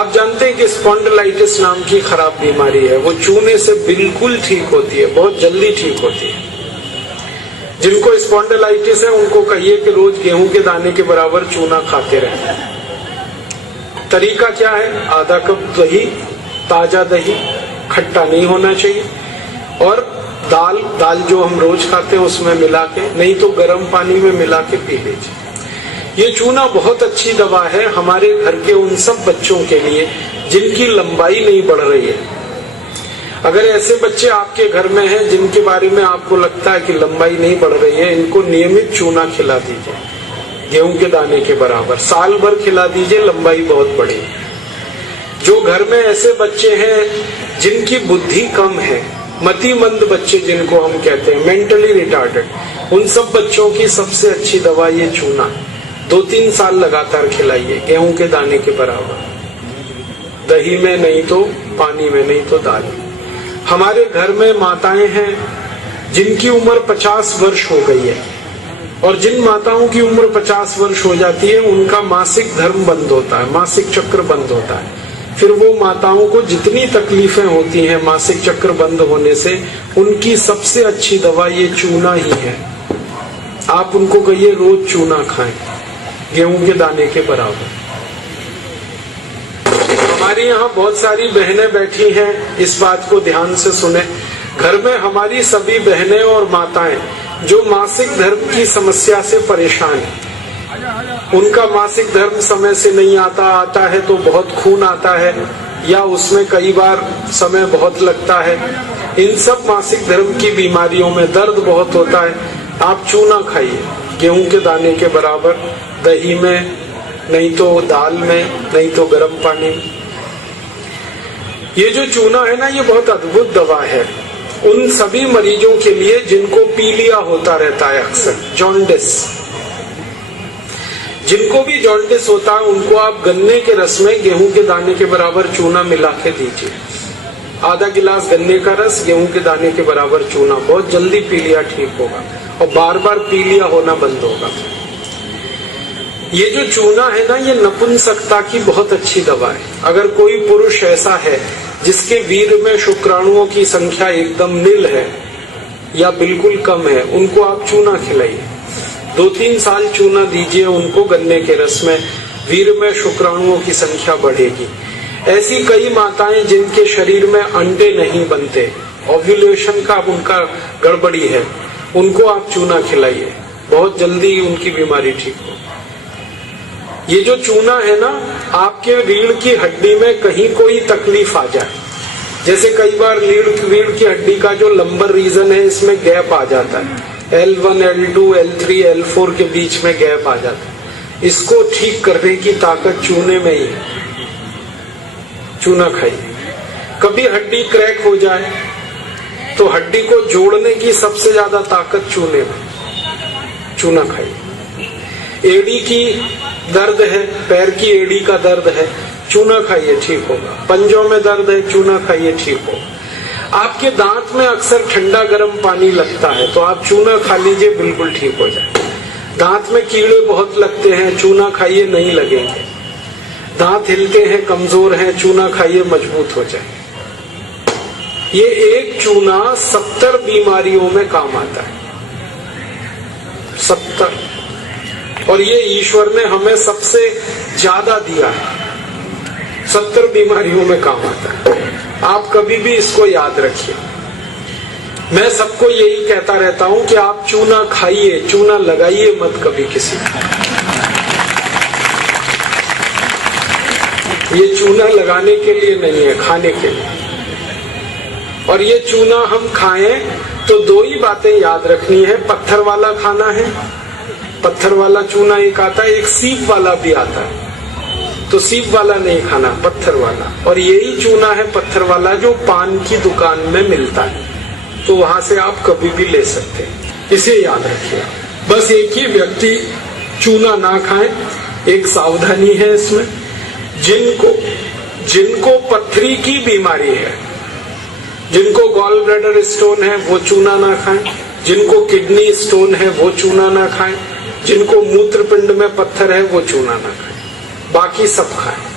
आप जानते हैं कि स्पॉन्डिलाइटिस नाम की खराब बीमारी है, वो चूने से बिल्कुल ठीक होती है, बहुत जल्दी ठीक होती है। जिनको स्पॉन्डिलाइटिस है उनको कहिए कि रोज गेहूं के दाने के बराबर चूना खाते रहें। तरीका क्या है? आधा कप दही, ताजा दही, खट्टा नहीं होना चाहिए, और दाल जो हम रोज खाते हैं उसमें मिला के, नहीं तो गर्म पानी में मिला के पी लीजिए। ये चूना बहुत अच्छी दवा है हमारे घर के उन सब बच्चों के लिए जिनकी लंबाई नहीं बढ़ रही है। अगर ऐसे बच्चे आपके घर में हैं जिनके बारे में आपको लगता है कि लंबाई नहीं बढ़ रही है, इनको नियमित चूना खिला दीजिए, गेहूं के दाने के बराबर, साल भर खिला दीजिए, लंबाई बहुत बढ़ेगी। जो घर में ऐसे बच्चे हैं जिनकी बुद्धि कम है, मतिमंद बच्चे जिनको हम कहते हैं, मेंटली रिटार्डेड, उन सब बच्चों की सबसे अच्छी दवा ये चूना। 2-3 साल लगातार खिलाइए, गेहूं के दाने के बराबर, दही में नहीं तो पानी में, नहीं तो दाल में। हमारे घर में माताएं हैं जिनकी उम्र 50 वर्ष हो गई है, और जिन माताओं की उम्र 50 वर्ष हो जाती है उनका मासिक धर्म बंद होता है, मासिक चक्र बंद होता है। फिर वो माताओं को जितनी तकलीफें होती हैं मासिक चक्र बंद होने से, उनकी सबसे अच्छी दवा ये चूना ही है। आप उनको कहिए रोज चूना खाएं, गेहूं के दाने के बराबर। हमारी यहाँ बहुत सारी बहनें बैठी हैं, इस बात को ध्यान से सुने। घर में हमारी सभी बहनें और माताएं जो मासिक धर्म की समस्या से परेशान हैं, उनका मासिक धर्म समय से नहीं आता है तो बहुत खून आता है, या उसमें कई बार समय बहुत लगता है, इन सब मासिक धर्म की बीमारियों में दर्द बहुत होता है। आप चूना खाइए, गेहूं के दाने के बराबर, दही में, नहीं तो दाल में, नहीं तो गर्म पानी में। ये जो चूना है ना, ये बहुत अद्भुत दवा है उन सभी मरीजों के लिए जिनको पीलिया होता रहता है, अक्सर जॉन्डिस। जिनको भी जॉन्डिस होता है उनको आप गन्ने के रस में गेहूं के दाने के बराबर चूना मिला के दीजिए। आधा गिलास गन्ने का रस, गेहूं के दाने के बराबर चूना, बहुत जल्दी पीलिया ठीक होगा और बार बार पीलिया होना बंद होगा। ये जो चूना है ना, ये नपुंसकता की बहुत अच्छी दवा है। अगर कोई पुरुष ऐसा है जिसके वीर्य में शुक्राणुओं की संख्या एकदम नील है या बिल्कुल कम है, उनको आप चूना खिलाइए। 2-3 साल चूना दीजिए उनको गन्ने के रस में, वीर्य में शुक्राणुओं की संख्या बढ़ेगी। ऐसी कई माताएं जिनके शरीर में अंडे नहीं बनते, ओव्यूलेशन का उनका गड़बड़ी है, उनको आप चूना खिलाइए, बहुत जल्दी उनकी बीमारी ठीक हो। ये जो चूना है ना, आपके रीढ़ की हड्डी में कहीं कोई तकलीफ आ जाए, जैसे कई बार रीढ़ की हड्डी का जो लंबर रीजन है इसमें गैप आ जाता है, L1, L2, L3, L4 के बीच में गैप आ जाता है, इसको ठीक करने की ताकत चूने में ही है। चूना खाइए। कभी हड्डी क्रैक हो जाए तो हड्डी को जोड़ने की सबसे ज्यादा ताकत चूने में, चूना खाइए। एड़ी की दर्द है, पैर की एड़ी का दर्द है, चूना खाइए, ठीक होगा। पंजों में दर्द है, चूना खाइए, ठीक होगा। आपके दांत में अक्सर ठंडा गर्म पानी लगता है तो आप चूना खा लीजिए, बिल्कुल ठीक हो जाए। दांत में कीड़े बहुत लगते हैं, चूना खाइए, नहीं लगेंगे। दांत हिलते हैं, कमजोर हैं, चूना खाइए, मजबूत हो जाए। ये एक चूना 70 बीमारियों में काम आता है, 70। और ये ईश्वर ने हमें सबसे ज्यादा दिया है, 70 बीमारियों में काम आता है। आप कभी भी इसको याद रखिए। मैं सबको यही कहता रहता हूं कि आप चूना खाइए, चूना लगाइए मत कभी किसी को। ये चूना लगाने के लिए नहीं है, खाने के लिए। और ये चूना हम खाएं तो 2 ही बातें याद रखनी है। पत्थर वाला खाना है, पत्थर वाला चूना एक आता है, एक सीप वाला भी आता है, तो सीप वाला नहीं खाना, पत्थर वाला। और यही चूना है पत्थर वाला जो पान की दुकान में मिलता है, तो वहां से आप कभी भी ले सकते हैं, इसे याद रखिए। बस एक ही व्यक्ति चूना ना खाए, एक सावधानी है इसमें। जिनको पथरी की बीमारी है, जिनको गॉल ब्लैडर स्टोन है, वो चूना ना खाएं। जिनको किडनी स्टोन है वो चूना ना खाएं। जिनको मूत्रपिंड में पत्थर है वो चूना ना खाएं, बाकी सब खाएं।